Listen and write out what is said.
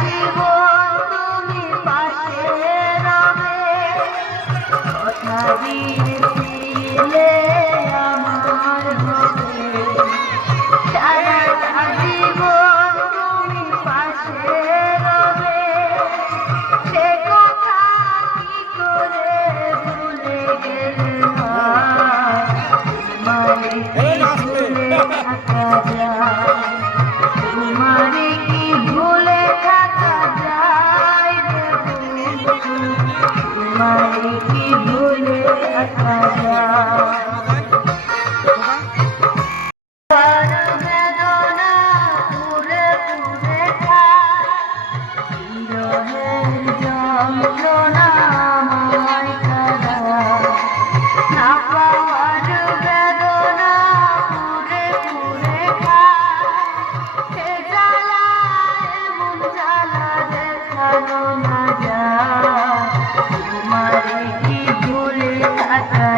জীবন তুমি uh,